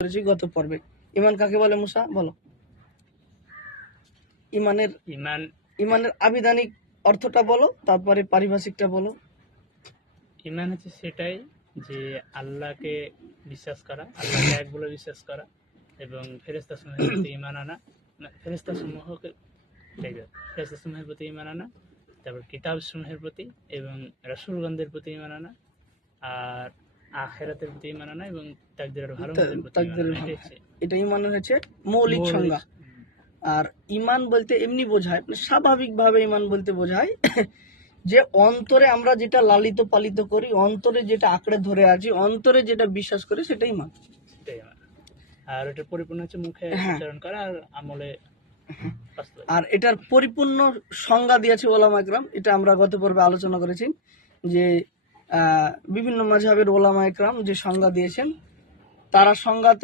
করেছি গত পর্বে। ইমান কাকে বলে মুসা, বলো? ইমানের ইমান ইমানের আবিধানিক অর্থটা বলো, তারপরে পারিভাষিকটা বলো। ইমান হচ্ছে সেটাই যে আল্লাহকে বিশ্বাস করা, আল্লাহকে এক বলে বিশ্বাস করা, এবং ফেরেশতা সমূহের প্রতি ইমান আনা, ফেরেশতা সমূহকে ফেরেশতা সমূহের প্রতি ইমান আনা, তারপর কিতাব সমূহের প্রতি এবং রাসূলগণদের প্রতি ইমান আনা, আর আখিরাতের প্রতি ইমান আনা এবং তাকদীরের ভালো মন্দের প্রতি ইমান তাকদীরের আনা। ভালো, এটাই হচ্ছে এটা ইমানের হচ্ছে মৌলিক সংজ্ঞা। আর ইমান বলতে এমনি বোঝায়, স্বাভাবিকভাবে ইমান বলতে বোঝায় যে অন্তরে আমরা যেটা লালিত পালিত করি, অন্তরে যেটা আঁকড়ে ধরে আছি, অন্তরে যেটা বিশ্বাস করি, সেটাই ইমান। সেটাই ইমান। আর এটা পরিপূর্ণ হচ্ছে মুখে হ্যাঁ। উচ্চারণ করা আর আমলে বাস্তবায়ন। আর এটার পরিপূর্ণ সংজ্ঞা দিয়েছে ওলামা একরাম, এটা আমরা গত পর্বে আলোচনা করেছি যে বিভিন্ন মাযহাবের ওলামা একরাম যে সংজ্ঞা দিয়েছেন, তারা সংজ্ঞাতে